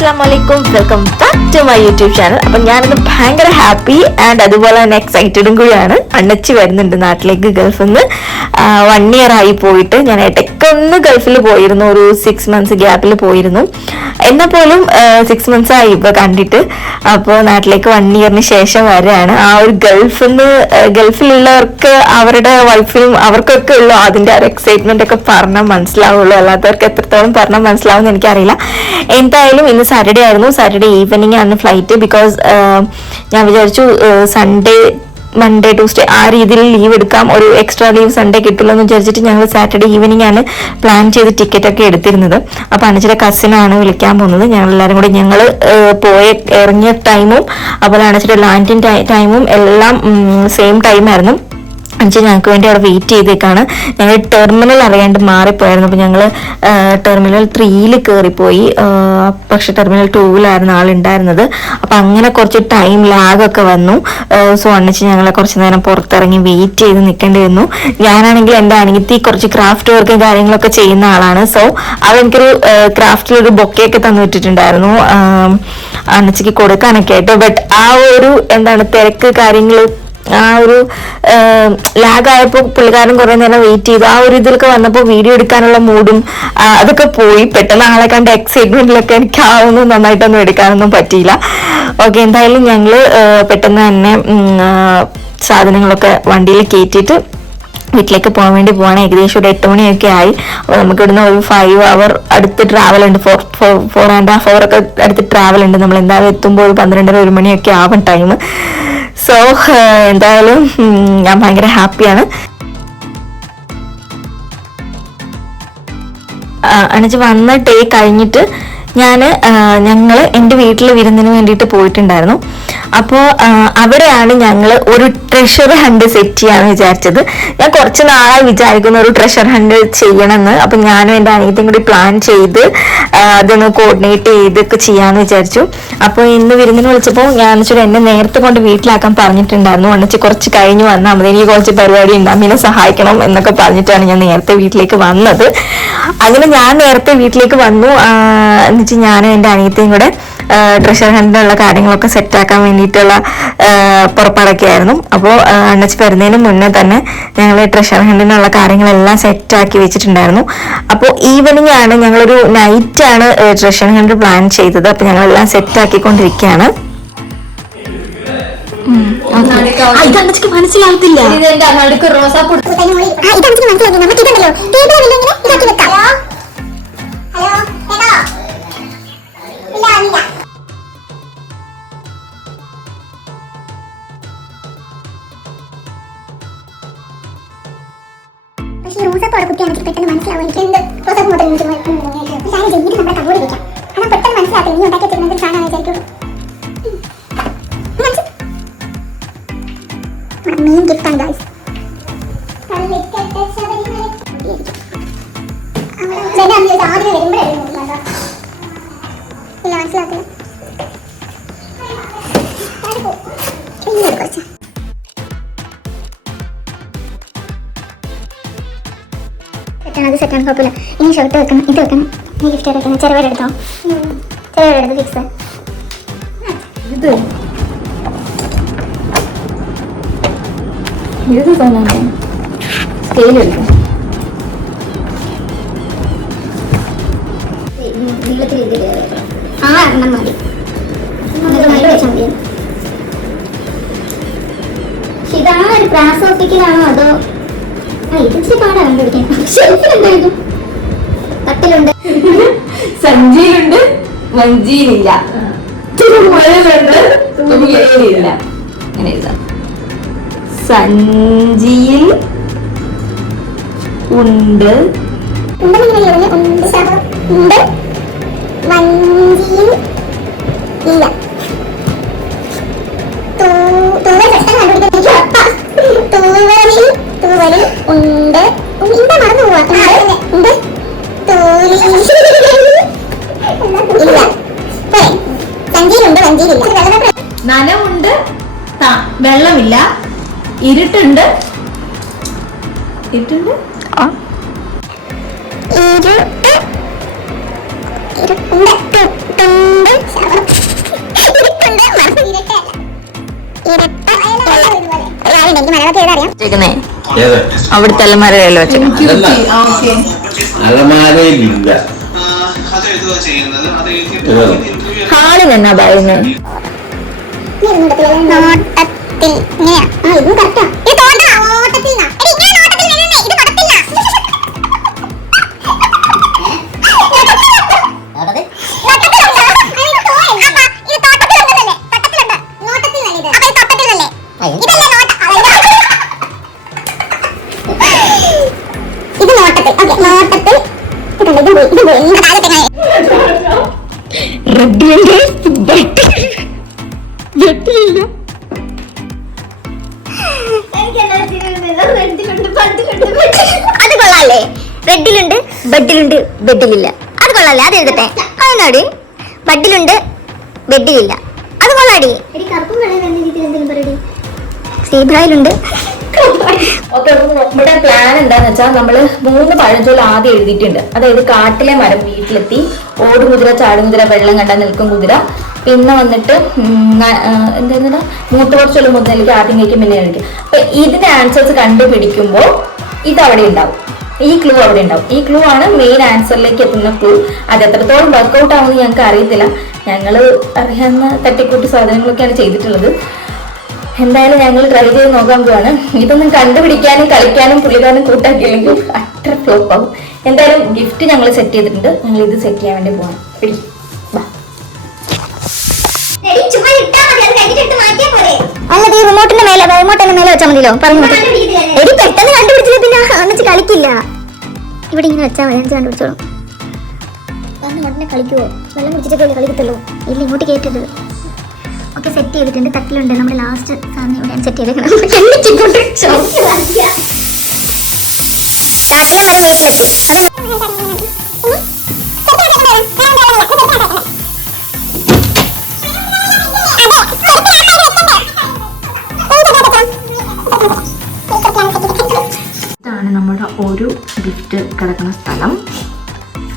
Assalamualaikum, welcome back to my YouTube channel. അപ്പം ഞാനിന്ന് ഭയങ്കര ഹാപ്പി ആൻഡ് അതുപോലെ തന്നെ എക്സൈറ്റഡും കൂടിയാണ്. അണ്ണച്ചി വരുന്നുണ്ട് നാട്ടിലേക്ക് ഗൾഫിൽ നിന്ന്. 1 year ആയി പോയിട്ട്. ഞാൻ ഇടയ്ക്കൊന്ന് ഗൾഫിൽ പോയിരുന്നു, ഒരു 6 months ഗ്യാപ്പിൽ പോയിരുന്നു. എന്നാൽ പോലും 6 months ആയി ഇപ്പോൾ കണ്ടിട്ട്. അപ്പോൾ നാട്ടിലേക്ക് 1 yearന് ശേഷം വരികയാണ്. ആ ഒരു ഗൾഫിലുള്ളവർക്ക് അവരുടെ വൈഫിനും അവർക്കൊക്കെ ഉള്ളൂ അതിൻ്റെ ഒരു എക്സൈറ്റ്മെന്റ് ഒക്കെ പറഞ്ഞാൽ മനസ്സിലാവുള്ളൂ. അല്ലാത്തവർക്ക് എത്രത്തോളം പറഞ്ഞാൽ മനസ്സിലാവുമെന്ന് എനിക്കറിയില്ല. എന്തായാലും ഇന്ന് സാറ്റർഡേ ആയിരുന്നു. സാറ്റർഡേ ഈവനിങ് ആണ് ഫ്ലൈറ്റ്. ബിക്കോസ് ഞാൻ വിചാരിച്ചു മൺഡേ ട്യൂസ്ഡേ ആ രീതിയിൽ ലീവ് എടുക്കാം, ഒരു എക്സ്ട്രാ ലീവ് സൺഡേ കിട്ടുള്ളൂ എന്ന് വിചാരിച്ചിട്ട് ഞങ്ങൾ സാറ്റർഡേ ഈവനിങ് ആണ് പ്ലാൻ ചെയ്ത് ടിക്കറ്റ് ഒക്കെ എടുത്തിരുന്നത്. അപ്പോൾ അനച്ചിയുടെ കസിനാണ് വിളിക്കാൻ പോകുന്നത്. ഞങ്ങൾ എല്ലാവരും കൂടി ഇറങ്ങിയ ടൈമും അതുപോലെ അനച്ചിയുടെ ലാൻഡിങ് ടൈമും എല്ലാം സെയിം ടൈമായിരുന്നു. അഞ്ച് ഞങ്ങൾക്ക് വേണ്ടി അവിടെ വെയിറ്റ് ചെയ്തേക്കാണ്. ഞങ്ങൾ ടെർമിനൽ അറിയാണ്ട് മാറിപ്പോയായിരുന്നു. അപ്പോൾ ഞങ്ങൾ ടെർമിനൽ 3 കയറിപ്പോയി. പക്ഷെ ടെർമിനൽ 2 ആളുണ്ടായിരുന്നത്. അപ്പം അങ്ങനെ കുറച്ച് ടൈം ലാഗൊക്കെ വന്നു. സോ അണ്ണച്ചി ഞങ്ങളെ കുറച്ച് നേരം പുറത്തിറങ്ങി വെയിറ്റ് ചെയ്ത് നിൽക്കേണ്ടി വന്നു. ഞാനാണെങ്കിൽ എൻ്റെ അനിയത്തി കുറച്ച് ക്രാഫ്റ്റ് വർക്കും കാര്യങ്ങളൊക്കെ ചെയ്യുന്ന ആളാണ്. സോ അവനെനിക്കൊരു ക്രാഫ്റ്റിലൊരു ബൊക്കെയൊക്കെ തന്നു വിട്ടിട്ടുണ്ടായിരുന്നു അണ്ണച്ചിക്ക് കൊടുക്കാനൊക്കെ ആയിട്ട്. ബട്ട് ആ ഒരു തിരക്ക് കാര്യങ്ങൾ ആ ഒരു ലാഗായപ്പോൾ പുള്ളിക്കാരൻ കുറെ നേരം വെയിറ്റ് ചെയ്തു. ആ ഒരു ഇതിലൊക്കെ വന്നപ്പോൾ വീഡിയോ എടുക്കാനുള്ള മൂഡും അതൊക്കെ പോയി. പെട്ടെന്ന് ആളെ കണ്ട എക്സൈറ്റ്മെന്റിലൊക്കെ എനിക്ക് നന്നായിട്ടൊന്നും എടുക്കാനൊന്നും പറ്റിയില്ല. ഓക്കെ, എന്തായാലും ഞങ്ങൾ പെട്ടെന്ന് തന്നെ സാധനങ്ങളൊക്കെ വണ്ടിയിൽ കയറ്റിയിട്ട് വീട്ടിലേക്ക് പോകാൻ വേണ്ടി പോവാണ്. ഏകദേശം ഒരു 8 മണിയൊക്കെ ആയി. അപ്പോൾ നമുക്ക് ഇവിടുന്ന് ഒരു 5 hour അടുത്ത് ട്രാവൽ ഉണ്ട്. 4.5 hour ഒക്കെ അടുത്ത് ട്രാവൽ ഉണ്ട്. നമ്മൾ എന്തായാലും എത്തുമ്പോൾ ഒരു 12-1 മണിയൊക്കെ ആവും ടൈം. സോ എന്തായാലും ഞാൻ ഭയങ്കര ഹാപ്പിയാണ്. അനച്ച് വന്ന ഡേ കഴിഞ്ഞിട്ട് ഞങ്ങൾ എൻ്റെ വീട്ടിൽ വിരുന്നിന് വേണ്ടിയിട്ട് പോയിട്ടുണ്ടായിരുന്നു. അപ്പോൾ അവിടെയാണ് ഞങ്ങൾ ഒരു ട്രഷർ ഹണ്ട് സെറ്റ് ചെയ്യാന്ന് വിചാരിച്ചത്. ഞാൻ കുറച്ച് നാളായി വിചാരിക്കുന്ന ഒരു ട്രഷർ ഹണ്ട് ചെയ്യണമെന്ന്. അപ്പം ഞാനും എൻ്റെ അനിയത്തിയും കൂടി പ്ലാൻ ചെയ്ത് അതൊന്ന് കോർഡിനേറ്റ് ചെയ്തൊക്കെ ചെയ്യാമെന്ന് വിചാരിച്ചു. അപ്പോൾ ഇന്ന് വിരുന്നിന് വിളിച്ചപ്പോൾ ഞാൻ വെച്ചാൽ എന്നെ നേരത്തെ കൊണ്ട് വീട്ടിലാക്കാൻ പറഞ്ഞിട്ടുണ്ടായിരുന്നു. അണ്ണച്ചി കുറച്ച് കഴിഞ്ഞ് വന്നാൽ മതി, എനിക്ക് കുറച്ച് പരിപാടി ഉണ്ട്, അമ്മീനെ സഹായിക്കണം എന്നൊക്കെ പറഞ്ഞിട്ടാണ് ഞാൻ നേരത്തെ വീട്ടിലേക്ക് വന്നത്. അങ്ങനെ ഞാൻ നേരത്തെ വീട്ടിലേക്ക് വന്നു. എന്നുവെച്ചാൽ ഞാനും എൻ്റെ അനിയത്തിയും കൂടെ ട്രഷർ ഹണ്ടിനുള്ള കാര്യങ്ങളൊക്കെ സെറ്റാക്കാൻ വേണ്ടിയിട്ടുള്ള പുറപ്പാടൊക്കെ ആയിരുന്നു. അപ്പോൾ അണ്ണച്ചി വരുന്നതിന് മുന്നേ തന്നെ ഞങ്ങൾ ട്രഷർ ഹണ്ടിനുള്ള കാര്യങ്ങളെല്ലാം സെറ്റാക്കി വെച്ചിട്ടുണ്ടായിരുന്നു. അപ്പോൾ ഈവനിങ് ആണ്, ഞങ്ങളൊരു നൈറ്റാണ് ട്രഷർ ഹണ്ട് പ്ലാൻ ചെയ്തത്. അപ്പോൾ ഞങ്ങളെല്ലാം സെറ്റാക്കിക്കൊണ്ടിരിക്കുകയാണ്. മനസ്സിലാവത്തില്ല. പക്ഷേ റോസാപ്പ് അവിടെ കുട്ടിയാണെങ്കിൽ പെട്ടെന്ന് മനസ്സിലാവും. എനിക്ക് എന്ത് റോസാപ്പ് മാത്രം എനിക്ക് സാധനം ചെയ്തിട്ട് നമ്മുടെ കവോട് വയ്ക്കാം. അതാ പെട്ടെന്ന് മനസ്സിലാക്കും നീ ഉണ്ടാക്കി വെച്ചിരുന്ന സാധനം വിചാരിക്കുള്ളൂ. Main ഗിഫ്റ്റാണ് guys. ആദ്യം വരുമ്പോഴായിരുന്നു ഇല്ല മനസ്സിലാക്കില്ല. കുറച്ച് അത് സെറ്റാണ്, കുഴപ്പമില്ല. ഇനി ഷർട്ട് വെക്കണം, ഇത് വെക്കണം, ഈ ഗിഫ്റ്റ് വെക്കണം. ചെറുപേട് എടുത്തോ, ചെറുപേട് എടുത്ത് ഫിക്സ്. ഇത് സ്കെയിൽ എടുക്കാം. എണ്ണം മതി. ഇതാണ് ഒരു ബ്രാസ് ഒട്ടിക്കലാണോ അതോ ഇതിച്ചിരി പാടാ കണ്ടുപിടിക്കാൻ. ഷെൽഫിലുണ്ടായിരുന്നു, തട്ടിലുണ്ട്, സഞ്ചിയിലുണ്ട്, വഞ്ചിയിലില്ല, തുണിയിലില്ല. അങ്ങനെ എഴുതാം. സഞ്ചിയിൽ ഉണ്ട്, ഉണ്ട്, വഞ്ചിയിൽ ഇല്ല. തൂവലിൽ ഉണ്ട്, എന്താ മറന്നു പോവാ. ഉണ്ട്, ഇല്ല. സഞ്ചിയിലുണ്ട്, വഞ്ചിയിലില്ല. നനവുണ്ട്, വെള്ളമില്ല, ഇരുട്ടുണ്ട്, ഇരുട്ടുണ്ട്, ഇരുട്ട്, ഉണ്ട്, അവിടുത്തെ അലമാരയിലോ വെച്ചേക്കുന്നത്? അലമാരയിലില്ല. ഹാളിൽ എന്നാ പറയുന്നത്? നോട്ടത്തിൽ ഇങ്ങനെയാ. ആ ഇതും കറക്റ്റാ. ഇത് തോട്ടാ ഓട്ടത്തിൽ നിന്നാ. എടി ഇങ്ങനെ നോട്ടത്തിൽ നിന്നേ ഇത് നടത്തില്ല. അത് കൊള്ളാല്ലേ? റെഡിലുണ്ട്, ബെഡിലുണ്ട്, ബെഡിലില്ല. അത് കൊള്ളാല്ലേ? അത് എഴുതട്ടെ. അതെന്നാടി? ബെഡിലുണ്ട്, ബെഡിലില്ല. അത് കൊള്ളാടി. സീബ്രയിലുണ്ട്. ഓക്കെ, നമ്മുടെ പ്ലാൻ എന്താന്ന് വെച്ചാൽ നമ്മള് 3 പഴഞ്ചൊല്ല് ആദ്യം എഴുതിയിട്ടുണ്ട്. അതായത് കാട്ടിലെ മരം വീട്ടിലെത്തി, ഓടുകുതിര ചാടുകുതിര വെള്ളം കണ്ട നിൽക്കും കുതിര, പിന്നെ വന്നിട്ട് എന്താ മൂത്തോർച്ചൊല്ല് മുതലേക്ക് ആദ്യം കഴിക്കും പിന്നെ കഴിക്കും. അപ്പൊ ഇതിന്റെ ആൻസേഴ്സ് കണ്ടുപിടിക്കുമ്പോൾ ഇത് അവിടെ ഉണ്ടാവും, ഈ ക്ലൂ അവിടെ ഉണ്ടാവും. ഈ ക്ലൂ ആണ് മെയിൻ ആൻസറിലേക്ക് എത്തുന്ന ക്ലൂ. അത് എത്രത്തോളം വർക്ക്ഔട്ട് ആവുമെന്ന് ഞങ്ങൾക്ക് അറിയത്തില്ല. ഞങ്ങള് അറിയാവുന്ന തട്ടിക്കൂട്ടി സാധനങ്ങളൊക്കെയാണ് ചെയ്തിട്ടുള്ളത്. എന്തായാലും ഞങ്ങൾ ട്രൈ ചെയ്ത് നോക്കാൻ പോവാണ്. ഇതൊന്നും കണ്ടുപിടിക്കാനും കളിക്കാനും പുള്ളിക്കാനും കൂട്ടാക്കിയില്ലെങ്കിൽ അത്ര ഫ്ലോപ്പ് ആവും. എന്തായാലും ഗിഫ്റ്റ് ഞങ്ങൾ സെറ്റ് ചെയ്തിട്ടുണ്ട്. ഞങ്ങൾ ഇത് സെറ്റ് ചെയ്യാൻ വേണ്ടി പോവാണ്. പിടി അല്ലത് ഈ റിമോട്ടിന്റെ മേലെ വെച്ചാൽ മതിയല്ലോ. പറഞ്ഞു എടി പെട്ടെന്ന് കണ്ടുപിടിച്ചില്ല പിന്നെ ഒന്നിച്ച് കളിക്കില്ല. ഇവിടെ ഇങ്ങനെ വെച്ചാൽ മതി, എന്നിട്ട് കണ്ടുപിടിച്ചോളും. പറഞ്ഞു ഉടനെ കളിക്കുവോ? വെള്ളം കുടിച്ചിട്ടൊക്കെ കളിക്കത്തുള്ളൂ. ഇല്ല ഇങ്ങോട്ട് കേട്ടത്. ഒക്കെ സെറ്റ് ചെയ്തിട്ടുണ്ട്. തട്ടിലുണ്ട്. നമ്മുടെ ലാസ്റ്റ് സാധനം ഇവിടെയാണ് സെറ്റ് ചെയ്തേക്കുന്നത്. കാട്ടിലെ മരം വീട്ടിലെത്തി. ഇതാണ് നമ്മുടെ ഒരു ഗിഫ്റ്റ് കിടക്കുന്ന സ്ഥലം.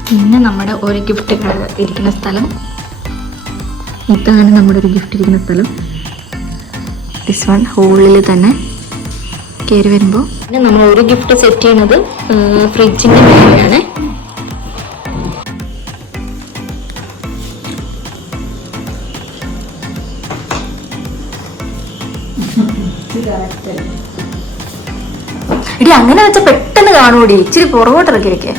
പിന്നെ നമ്മുടെ ഒരു ഗിഫ്റ്റ് ഇരിക്കുന്ന സ്ഥലം. ഇതാണ് നമ്മുടെ ഒരു ഗിഫ്റ്റ് ഇരിക്കുന്ന സ്ഥലം. ദിസ് വൺ ഹോളിൽ തന്നെ കയറി വരുമ്പോൾ പിന്നെ നമ്മൾ ഒരു ഗിഫ്റ്റ് സെറ്റ് ചെയ്യുന്നത് ഫ്രിഡ്ജിന്റെ മേലെയാണ്. ഇടി അങ്ങനെ വെച്ചാൽ പെട്ടെന്ന് കാണൂടി, ഇച്ചിരി പുറകോട്ട് ഇറക്കിയിരിക്കേ.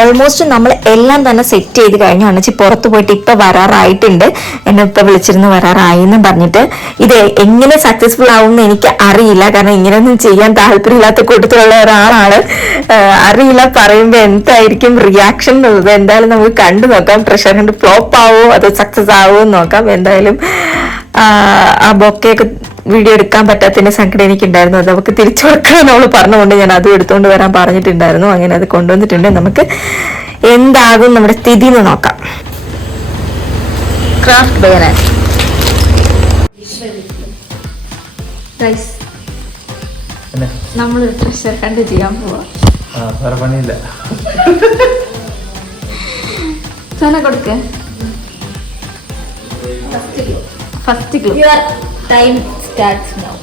ഓൾമോസ്റ്റ് നമ്മൾ എല്ലാം തന്നെ സെറ്റ് ചെയ്ത് കഴിഞ്ഞു. അണ്ണച്ചി പുറത്ത് പോയിട്ട് ഇപ്പൊ വരാറായിട്ടുണ്ട്. എന്നെ ഇപ്പൊ വിളിച്ചിരുന്ന് വരാറായി എന്ന് പറഞ്ഞിട്ട്. ഇത് എങ്ങനെ സക്സസ്ഫുൾ ആവും എന്ന് എനിക്ക് അറിയില്ല, കാരണം ഇങ്ങനെയൊന്നും ചെയ്യാൻ താല്പര്യമില്ലാത്ത കൂട്ടത്തിലുള്ള ഒരാളാണ്. അറിയില്ല പറയുമ്പോൾ എന്തായിരിക്കും റിയാക്ഷൻ എന്നുള്ളത്. എന്തായാലും നമുക്ക് കണ്ടു നോക്കാം. ട്രഷർ ഹണ്ട് ഫ്ലോപ്പ് ആവോ അതോ സക്സസ് ആവോ എന്ന് നോക്കാം. എന്തായാലും ആ ബൊക്കെയൊക്കെ വീഡിയോ എടുക്കാൻ പറ്റാത്തതിന്റെ സങ്കടം എനിക്കുണ്ടായിരുന്നു. അത് അവർക്ക് തിരിച്ചു കൊടുക്കണം അവള് പറഞ്ഞുകൊണ്ട് ഞാൻ അതും എടുത്തുകൊണ്ട് വരാൻ പറഞ്ഞിട്ടുണ്ടായിരുന്നു. അങ്ങനെ അത് കൊണ്ടുവന്നിട്ടുണ്ട്. നമുക്ക് എന്താകും നമ്മുടെ സ്ഥിതി എന്ന് നോക്കാം. ക്രാഫ്റ്റ് ബയർ നമ്മൾ ട്രഷർ ഹണ്ട് ചെയ്യാൻ പോവാ. സോന കൊടുക്ക. First clue. Time starts now.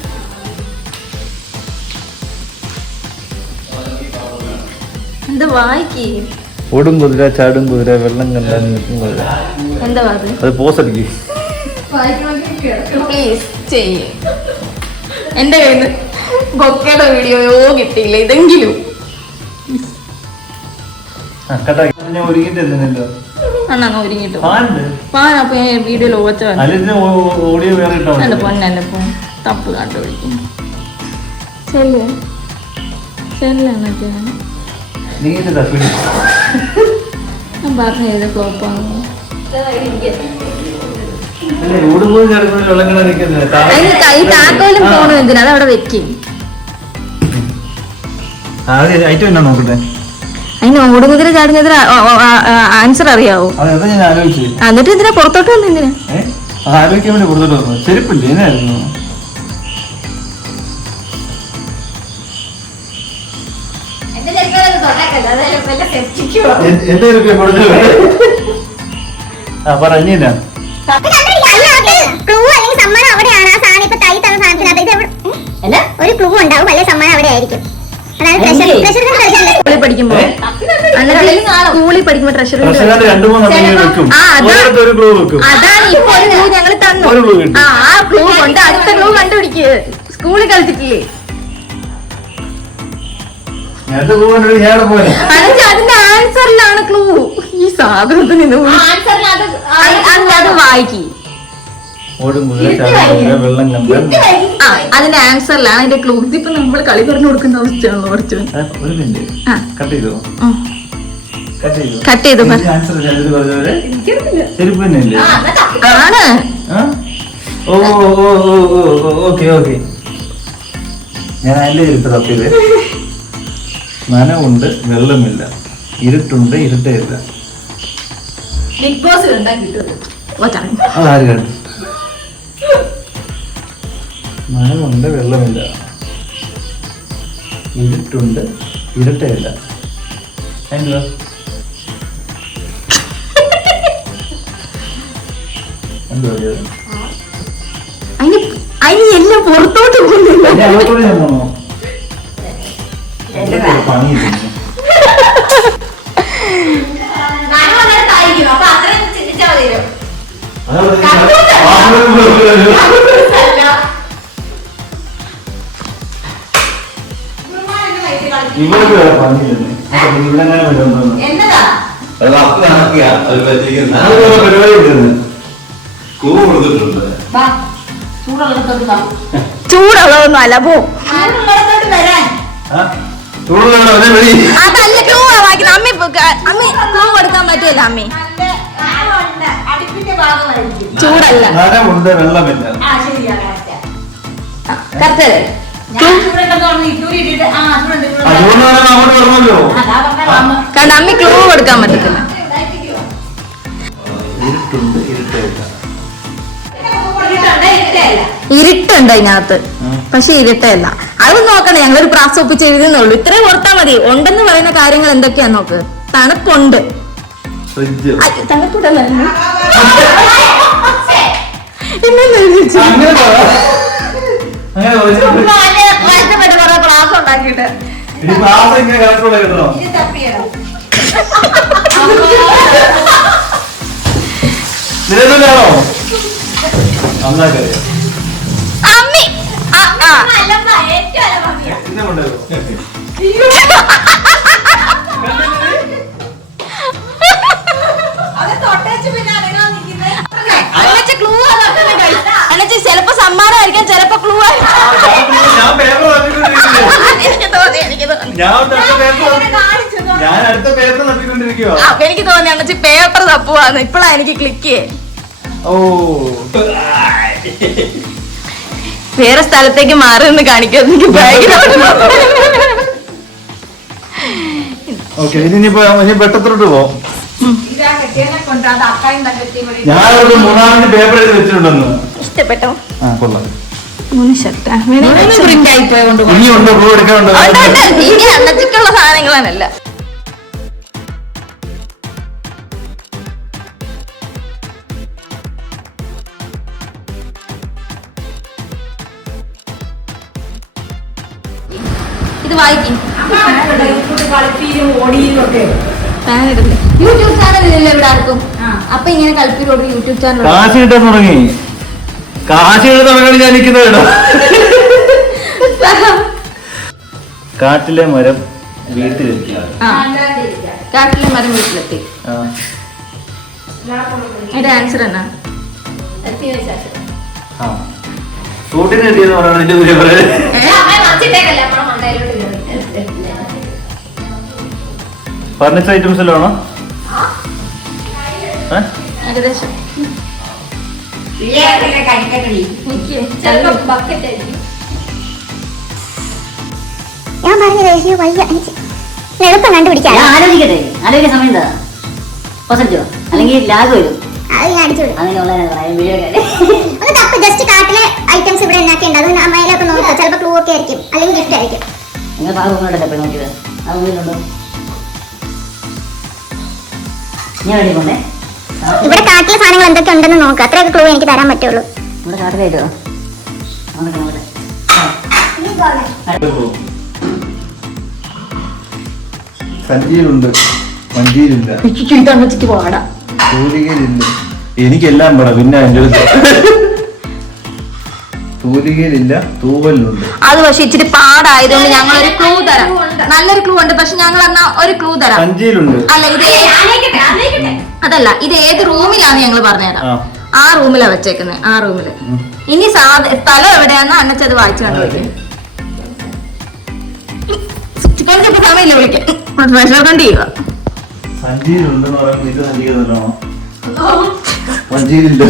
എന്താ വായിക്കേ? ഓടും കുതിര ചാടും കുതിര വെള്ളം കണ്ട നിൽക്കും കുതിര. എന്താ അത് പോസ് അടിക്ക്. പ്ലീസ് ചെയ്യ്. എന്റെ കയ്യിൽ നിന്ന് ബൊക്കയുടെ വീഡിയോയോ കിട്ടിയില്ല. ഇതെങ്കിലും അണ്ണാ ഒരുങ്ങിട്ടോ അപ്പൊ ഞാൻ വീഡിയോയിൽ ഓടിയ പൊന്നല്ല പോ തപ്പ് കണ്ടുപിടിക്കും. ചെല്ല് ചെല്ലാണ് ഞാൻ പറഞ്ഞ ചെയ്ത് ഫ്ലോപ്പാകും. ഈ താക്കോലും ഫോണും എന്തിനാ അതവിടെ വെക്കും. അതിന് ഓടുകുതിര ചാടുന്നതിന് ആൻസർ അറിയാവോ? എന്നിട്ട് എന്തിനാ പുറത്തോട്ട് വന്നു? എന്തിനാ ആലോചിക്കാൻ വേണ്ടി പുറത്തോട്ട് വന്നു? ചെരുപ്പില്ലേ എന്നായിരുന്നു? പറഞ്ഞില്ല. ക്ലൂ അല്ലെങ്കിൽ സമ്മാനം അവിടെയാണ്. ആ സാധനം ഇപ്പൊ തൈ തന്ന സാധനത്തിനകത്ത് ഇത് എവിടെ ഒരു ക്ലൂ ഉണ്ടാവും, വലിയ സമ്മാനം അവിടെ ആയിരിക്കും. അതായത് ട്രഷർ സ്കൂളിൽ പഠിക്കുമ്പോ സ്കൂളിൽ പഠിക്കുമ്പോ ട്രഷർ അതാണ് ഇപ്പൊ ഒരു ക്ലൂ ഞങ്ങൾ തന്നു. ആ ക്ലൂ കൊണ്ട് അടുത്ത ക്ലൂ കണ്ടുപിടിക്കുക. സ്കൂളിൽ കളിച്ചിട്ടില്ലേ അതിന്റെ ആൻസറിലാണ് ക്ലൂ. ഈ സാധനത്തിന് അത് വായിക്കി. അതിന്റെ ആൻസറിലാണ് അതിന്റെ ക്ലൂ. ഇതിപ്പോ നമ്മൾ കളി പറഞ്ഞു കൊടുക്കുന്ന അവസ്ഥയാണല്ലോ കുറച്ച്. കട്ട് ചെയ്തു ആണ്. ഞാൻ അതിന്റെ ഇരുട്ട് തപ്പിയത്. നനവുണ്ട്, വെള്ളമില്ല, ഇരുട്ടുണ്ട്, ഇരുട്ടയില്ല. ബിഗ് ബോസ് അതാര് കണ്ടു? നനവുണ്ട്, വെള്ളമില്ല, ഇരുട്ടുണ്ട്, ഇരുട്ടയില്ല. എന്തുവാ? എന്തുവാ അതിന് എല്ലാം പുറത്തോട്ട് പോകുന്നില്ല. ചൂടുള്ളതൊന്നും അല്ല. പോ അതല്ല ക്ലൂ വായിക്കുന്നത്. അമ്മ ക്ലൂ കൊടുക്കാൻ പറ്റില്ല. അമ്മ ചൂടല്ല, വെള്ളമില്ല. കാരണം അമ്മ ക്ലൂ കൊടുക്കാൻ പറ്റത്തില്ല. ഇരുട്ടുണ്ട് അതിനകത്ത്, പക്ഷെ ഇരുട്ടല്ല. അത് നോക്കണേ. ഞങ്ങളൊരു പ്രാസം ഒപ്പിച്ച് എഴുതുന്നുള്ളൂ. ഇത്രയും ഓർത്താ മതി. ഉണ്ടെന്ന് പറയുന്ന കാര്യങ്ങൾ എന്തൊക്കെയാ നോക്ക്. തണുപ്പുണ്ട്. തണുപ്പുണ്ടല്ലോ. ക്ലാസ് ഉണ്ടാക്കിയിട്ട് അമ്മി ചിലപ്പോ സമ്മാനമായിരിക്കാം, ചിലപ്പോ ക്ലൂ എനിക്ക് തോന്നി അണ്ണച്ചി പേപ്പർ തപ്പുവാന്ന്. ഇപ്പഴാ എനിക്ക് ക്ലിക്ക് ചെയ്യേ. വേറെ സ്ഥലത്തേക്ക് മാറി നിന്ന് കാണിക്കാൻ എനിക്ക് പെട്ടത്തോട്ട് പോവാം. ഞാനൊരു 3 പേപ്പർ എഴുതി വെച്ചിട്ടുണ്ടെന്ന്. ഇഷ്ടപ്പെട്ടോ? കൊള്ളാം. 3 ഷർട്ടാ പ്രിന്റ് ആയി പോയോണ്ട് ഇനി അണ്ണച്ചിക്കുള്ള സാധനങ്ങളാണല്ല. ഇത് വായിക്കും. യൂട്യൂബ് ചാനൽ ഇല്ലല്ലോ ഇവിടെ ആർക്കും. അപ്പൊ ഇങ്ങനെ കളിപ്പിലോട് യൂട്യൂബ് ചാനൽ കാശ് കിട്ടാൻ തുടങ്ങി. കാശ് കിട്ടുന്ന ഞാൻ നിൽക്കുന്നത്. കാട്ടിലെ മരം വീട്ടിലെത്തി. കാട്ടിലെ മരം വീട്ടിലെത്തി. അതിന്റെ ആൻസർ എന്നാ? ഷൂട്ടിന് കിട്ടിയെന്ന് പറയണതിന്റെ ഫർണിച്ചർ ഐറ്റംസ് എല്ലാം ആണോ? ഏകദേശം. ഞാൻ പറഞ്ഞത് വയ്യ, എളുപ്പം കണ്ടുപിടിക്കാം. ആലോചിക്കട്ടെ, ആലോചിക്കാൻ സമയം എന്താ? അല്ലെങ്കിൽ ലാഗ് വരും. ജസ്റ്റ് കാട്ടിലെ ഐറ്റംസ് ഇവിടെ ഉണ്ടാക്കിയുണ്ട്. അത് അമ്മയിലൊക്കെ നോക്കാം. ചിലപ്പോൾ ക്ലൂ ഒക്കെ ആയിരിക്കും, അല്ലെങ്കിൽ ഗിഫ്റ്റ് ആയിരിക്കും. നിങ്ങൾ നോക്കിയത് ആ റൂമിലുണ്ടോ? ഞാൻ പോണ്ടേ? ഇവിടെ കാട്ടിലെ സാധനങ്ങൾ എന്തൊക്കെ ഉണ്ടെന്ന് നോക്കാം. അത്രയൊക്കെ ക്ലൂ എനിക്ക് തരാൻ പറ്റുള്ളൂ. ഇവിടെ കാട്ടിലായിട്ടോ? നോക്കട്ടെ. സഞ്ചിയിലുണ്ട്, വഞ്ചിയിലില്ല, പാടാ. തൂലികയിലില്ല. എനിക്കെല്ലാം പറ പിന്നെ എൻ്റെ തൂലികയിലില്ല, തൂവലിലുണ്ട്. അത് പക്ഷെ ഇച്ചിരി പാടായതുകൊണ്ട് ഞങ്ങൾ ഒരു ക്ലൂ തരാം. നല്ലൊരു ക്ലൂ ഉണ്ട്, പക്ഷെ ഞങ്ങൾ എന്നാ ഒരു ക്ലൂ തരാം. സഞ്ചിയിലുണ്ട്. അല്ല ഇത് അതല്ല, ഇത് ഏത് റൂമിലാന്ന് ഞങ്ങൾ പറഞ്ഞുതരാം. ആ റൂമിലാ വെച്ചേക്കുന്നത്, ആ റൂമില്. ഇനി സ്ഥലം എവിടെയാന്ന് അന്നച്ചത് വായിച്ചു കണ്ടുപിടിക്കും. സമയമില്ല വിളിക്കാൻ, കൊണ്ട് ചെയ്യുക. സഞ്ചിയിലുണ്ടെന്ന് പറയുമ്പോൾ ഇത് സഞ്ചിയിലോ? വഞ്ചിയിലില്ല.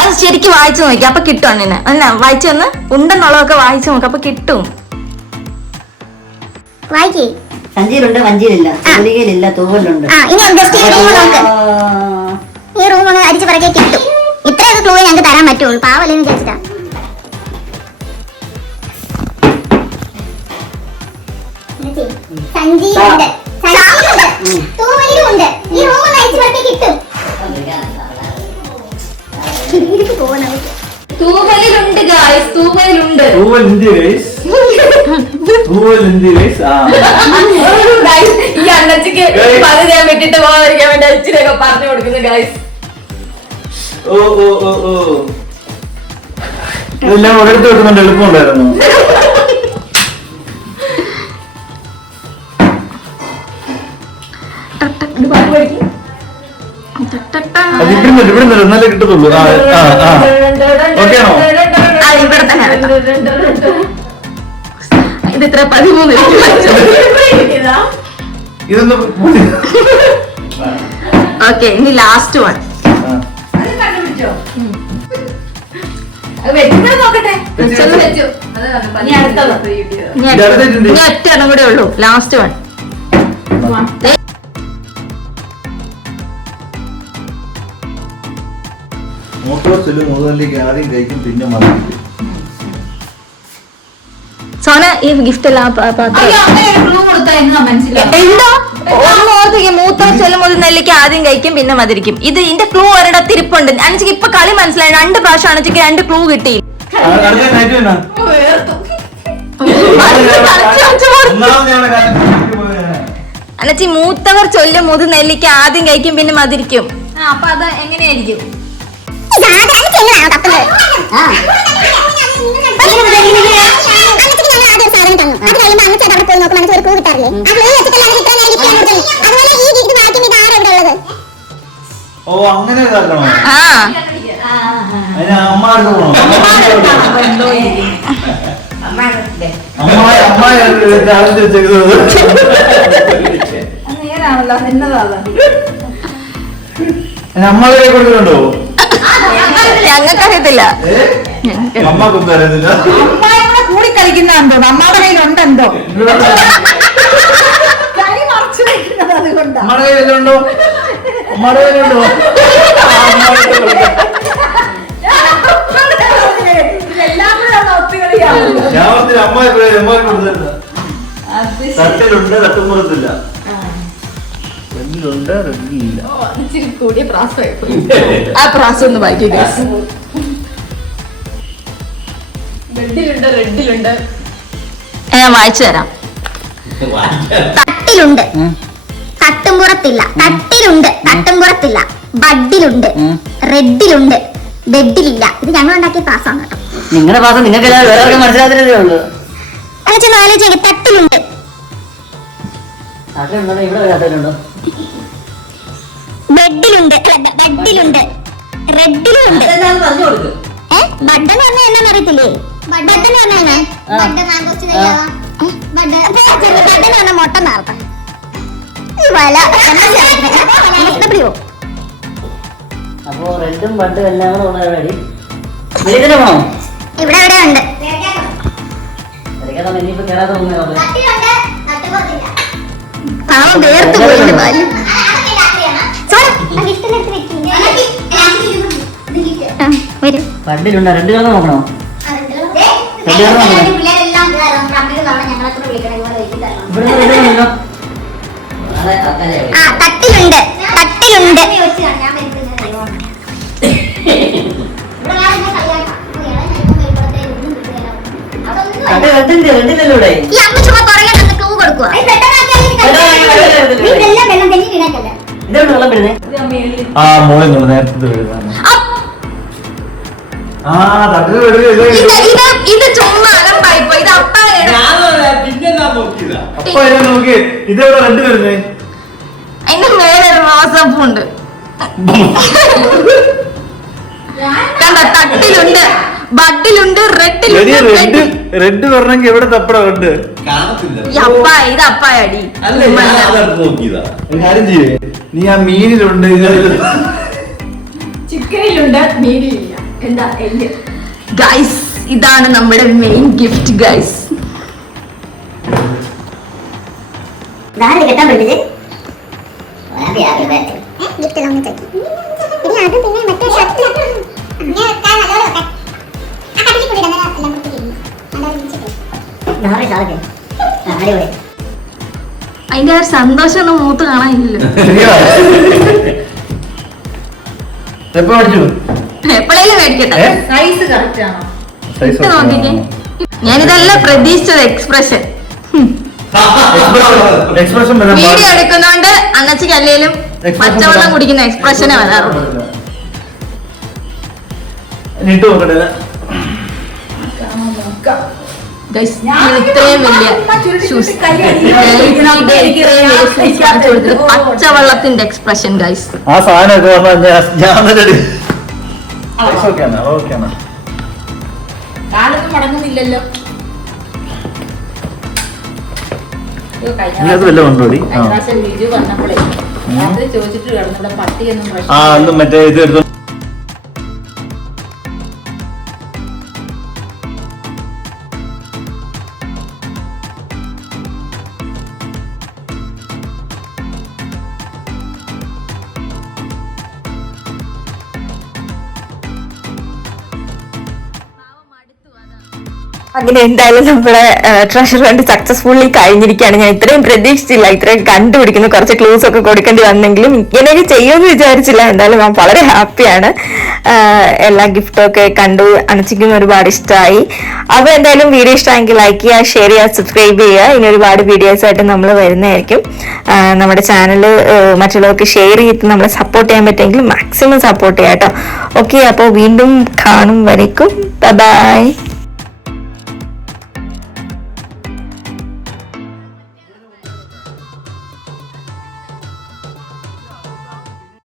അത് ശരിക്കും വായിച്ചു നോക്കി, അപ്പൊ കിട്ടും അണ്ണിന്. അല്ല വായിച്ചു വന്ന് ഉണ്ടെന്നുള്ളതൊക്കെ വായിച്ചു നോക്കി, അപ്പൊ കിട്ടും. വായിക്കേ. സഞ്ചിയിലുണ്ട്, വഞ്ചിയിലില്ല, തൂലികയിലില്ല, തൂവലുണ്ട്. ഇനി ജസ്റ്റ് ഈ റൂം നോക്ക്. ഈ റൂം ഒന്ന് അരിച്ച് പറക്കെ കിട്ടും. ഇത്രയൊക്കെ ക്ലൂ ഞങ്ങൾക്ക് തരാൻ പറ്റുള്ളൂ. പാവല്ലെന്ന് വിചാരിച്ചിട്ടാ. സഞ്ചിയിലുണ്ട്, തൂവലിലുണ്ട്. ഈ റൂം ഒന്ന് അരിച്ച് പറക്കെ കിട്ടും. തൂവലിലുണ്ട് ഗായ്സ്, തൂവലിലുണ്ട്. തൂവലുണ്ട് ഗൈസ്, തൂവലുണ്ട് ഗൈസ്. ഈ അണ്ണച്ചിക്ക് പല ഞാൻ വിട്ടിട്ട് പോകാതിരിക്കാൻ വേണ്ടി അച്ഛനൊക്കെ പറഞ്ഞു കൊടുക്കുന്നു ഗായ്സ്. ഓ ഓ ഓ ഓ, ഇതെല്ലാം ഒരിടത്ത് വെക്കുന്നുണ്ട്, എളുപ്പമുണ്ടായിരുന്നു. അത് ഇവിടെ എന്നാലേ കിട്ടത്തുള്ളൂ. ഓക്കെ ആണോ? ഇവിടെ തന്നെ ഇത് ഇത്ര 13 ഇതൊന്നും ഓക്കെ. ഇനി ലാസ്റ്റ് വൺ നോക്കട്ടെ. ഇനി ഒറ്റ എണ്ണം കൂടെ ഉള്ളൂ, ലാസ്റ്റ് വൺ. മുതലേക്ക് ആദ്യം കഴിക്കും, പിന്നെ മതിക്കും. സോന ഈ ഗിഫ്റ്റ് എല്ലാം എന്തോ ഓർത്തേക്ക് മൂത്ത ചെല്ലും മുതൽ നെല്ലിക്ക് ആദ്യം കഴിക്കും, പിന്നെ മതിരിക്കും. ഇത് ഇതിന്റെ ക്ലൂ ഒരിടത്ത് ഇരിപ്പുണ്ട്. അനച്ചിക്ക് ഇപ്പൊ കളി മനസ്സിലായി. 2 പ്രാവശ്യം അനച്ചിക്ക് 2 ക്ലൂ കിട്ടി. അനച്ചി മൂത്തവർ ചൊല്ലും മുതൽ നെല്ലിക്ക് ആദ്യം കഴിക്കും, പിന്നെ മതിരിക്കും. അപ്പൊ അത് എങ്ങനെയായിരിക്കും? ഓ അങ്ങനെ ഇതാക്കണോ? ആ അതിന് അമ്മാർക്ക് പോകണം. അമ്മായി ആദ്യം വെച്ചേക്കുന്നത്. അമ്മായി കൊടുക്കുന്നുണ്ടോ? ഞങ്ങൾക്കറിയത്തില്ല. അമ്മക്കൊന്നും അറിയത്തില്ല. കൂടി കളിക്കുന്നുണ്ടോ? അമ്മാടെ കയ്യിലുണ്ടെന്തോ അതുകൊണ്ടാ. അമ്മയുടെ കയ്യിലുണ്ടോ? അമ്മയുടെ കയ്യിലുണ്ടോ? ഞാൻ പറഞ്ഞ അമ്മായി കൊടുത്തില്ല. തട്ടിലുണ്ട്, തട്ടുമ്പുറത്തില്ല. റെഡിലുണ്ട്, റെഡിലില്ല. ഇച്ചിരി കൂടിയ പ്രാസമായി. ആ പ്രാസം ഒന്ന് വായിക്കുക. റെഡിലുണ്ട്. ഞാൻ വായിച്ചു തരാം. തട്ടിലുണ്ട്, തട്ടുംപുറത്തില്ല. തട്ടിലുണ്ട്, തട്ടുംപുറത്തില്ല. ബഡിലുണ്ട്, റെഡിലുണ്ട്, ബെഡിലില്ല. ഇത് ഞങ്ങൾ ഉണ്ടാക്കിയ പാസ്സാണ് കേട്ടോ. നിങ്ങളുടെ പാസം നിങ്ങൾക്ക് വേറെ മനസ്സിലാക്കുന്നതേ ഉള്ളൂ. അതൊന്ന് ആലോചിച്ചേ. തട്ടിലുണ്ട്, നാട്ടിലുണ്ടോ? ഇവിടെ നാട്ടിലുണ്ടോ? ബെഡിലുണ്ട്, ബഡിലുണ്ട്, റെഡിലുണ്ട്. പറഞ്ഞു കൊടുക്കും. ബഡ് എന്ന് പറഞ്ഞാൽ എന്നാന്ന് അറിയത്തില്ലേ? ബഡ് എന്ന് പറഞ്ഞാൽ മുട്ട നേർത്ത അപ്പോ റെഡും ബഡും എല്ലാം കൂടെ ഉള്ള റെഡി. വെളിയിൽ പോണോ? ഇവിടെ എവിടെ ഉണ്ട്? ഇനിയിപ്പോ കേറാതെ പോകുന്ന വേർത്ത് പോയി. ബഡിലുണ്ടോ? റെഡ് കളർ നോക്കണോ? തട്ടിലുണ്ട്, തട്ടിലുണ്ട്. റെഡിന്റെ എടുത്തില്ലൂടെ ഈ അമ്മ ചുമ്മാ പുറകെ നിന്ന് ക്ലൂ കൊടുക്കുക ഇതെവിടെ വെള്ളം വരുന്നേ ആ മോളിൽ നിന്ന് നേരത്തെ വീഴുന്നതാണ്. ആ തട്ടിൽ ഇത് ചുമ്മാ അകമ്പായിപ്പോ ഇത് പിന്നെ ഞാൻ നോക്കിയതാ അപ്പൊ എന്നെ നോക്കി ഇതെവിടെ റെഡ് വരുന്നേ? അതിന്റെ മേലെ ഒരു റോസപ്പൂ ഉണ്ട് കണ്ട തട്ടിലുണ്ട് ബഡിലുണ്ട് റെഡിലുണ്ട് റെഡ് പറഞ്ഞെങ്കിൽ എവിടെ തപ്പട റെഡ്? കാണത്തില്ല ഇത് അപ്പായടി അല്ല ഞാൻ അതെടുത്ത് നോക്കിയതാ ഒരു കാര്യം ചെയ്യേ, നീ ആ മീനിലുണ്ട് ചിക്കനിലുണ്ട് മീനിലില്ല എന്താ എല്ല് ഗൈസ് ഇതാണ് നമ്മുടെ മെയിൻ ഗിഫ്റ്റ് ഗൈസ് കെട്ടാൻ പറ്റില്ലേ അതിന്റെ ആ സന്തോഷം ഒന്നും മൂത്ത് കാണാനില്ലല്ലോ എപ്പോ അടിച്ചു? എപ്പോഴേലും മേടിക്കട്ടെ സൈസ് കറക്റ്റ് ആണോ? ഇട്ട് നോക്കിക്കേ ഞാനിതെല്ലാം പ്രതീക്ഷിച്ചത് എക്സ്പ്രഷൻ എക്സ്പ്രഷൻ വീഡിയോ എടുക്കുന്നോണ്ട് അന്നച്ചിക്ക് അല്ലേലും പച്ചവെള്ളം കുടിക്കുന്ന എക്സ്പ്രഷനെ വരാറുള്ളൂ ഇട്ട് നോക്കട്ടെ. ഗൈസ് ഇത്രയും വലിയ ഷൂസ് പച്ചവെള്ളത്തിന്റെ എക്സ്പ്രഷൻ ഗൈസ് ആ സാധനമൊക്കെ പറഞ്ഞാൽ ഞാൻ തന്നെ ഓക്കെയാണ്. കാലൊന്നും മടങ്ങുന്നില്ലല്ലോ. ഇതിനകത്ത് വല്ലതും ഉണ്ടോ? കഴിഞ്ഞ പ്രാവശ്യം വീഡിയോ വന്നപ്പോഴേ രാത്രി ചോദിച്ചിട്ട് കിടന്നുള്ള പട്ടിയൊന്നും ആ അന്ന് മറ്റേ ഇത് എടുത്തു. അങ്ങനെ എന്തായാലും നമ്മുടെ ട്രഷർ ഹണ്ട് സക്സസ്ഫുള്ളി കഴിഞ്ഞിരിക്കുകയാണ്. ഞാൻ ഇത്രയും പ്രതീക്ഷിച്ചില്ല, ഇത്രയും കണ്ടുപിടിക്കുന്നു. കുറച്ച് ക്ലൂസ് ഒക്കെ കൊടുക്കേണ്ടി വന്നെങ്കിലും ഇങ്ങനെയൊക്കെ ചെയ്യുമെന്ന് വിചാരിച്ചില്ല. എന്തായാലും ഞാൻ വളരെ ഹാപ്പിയാണ്. എല്ലാ ഗിഫ്റ്റും ഒക്കെ കണ്ടു, അനച്ചിക്കും ഒരുപാട് ഇഷ്ടമായി. അപ്പോൾ എന്തായാലും വീഡിയോ ഇഷ്ടമായെങ്കിൽ ലൈക്ക് ചെയ്യുക, ഷെയർ ചെയ്യുക, സബ്സ്ക്രൈബ് ചെയ്യുക. ഇനി ഒരുപാട് വീഡിയോസ് ആയിട്ട് നമ്മൾ വരുന്നതായിരിക്കും. നമ്മുടെ ചാനൽ മറ്റുള്ളവർക്ക് ഷെയർ ചെയ്ത് നമ്മളെ സപ്പോർട്ട് ചെയ്യാൻ പറ്റുമെങ്കിൽ മാക്സിമം സപ്പോർട്ട് ചെയ്യാം കേട്ടോ. ഓക്കെ, അപ്പോൾ വീണ്ടും കാണും വരയ്ക്കും. ബൈ.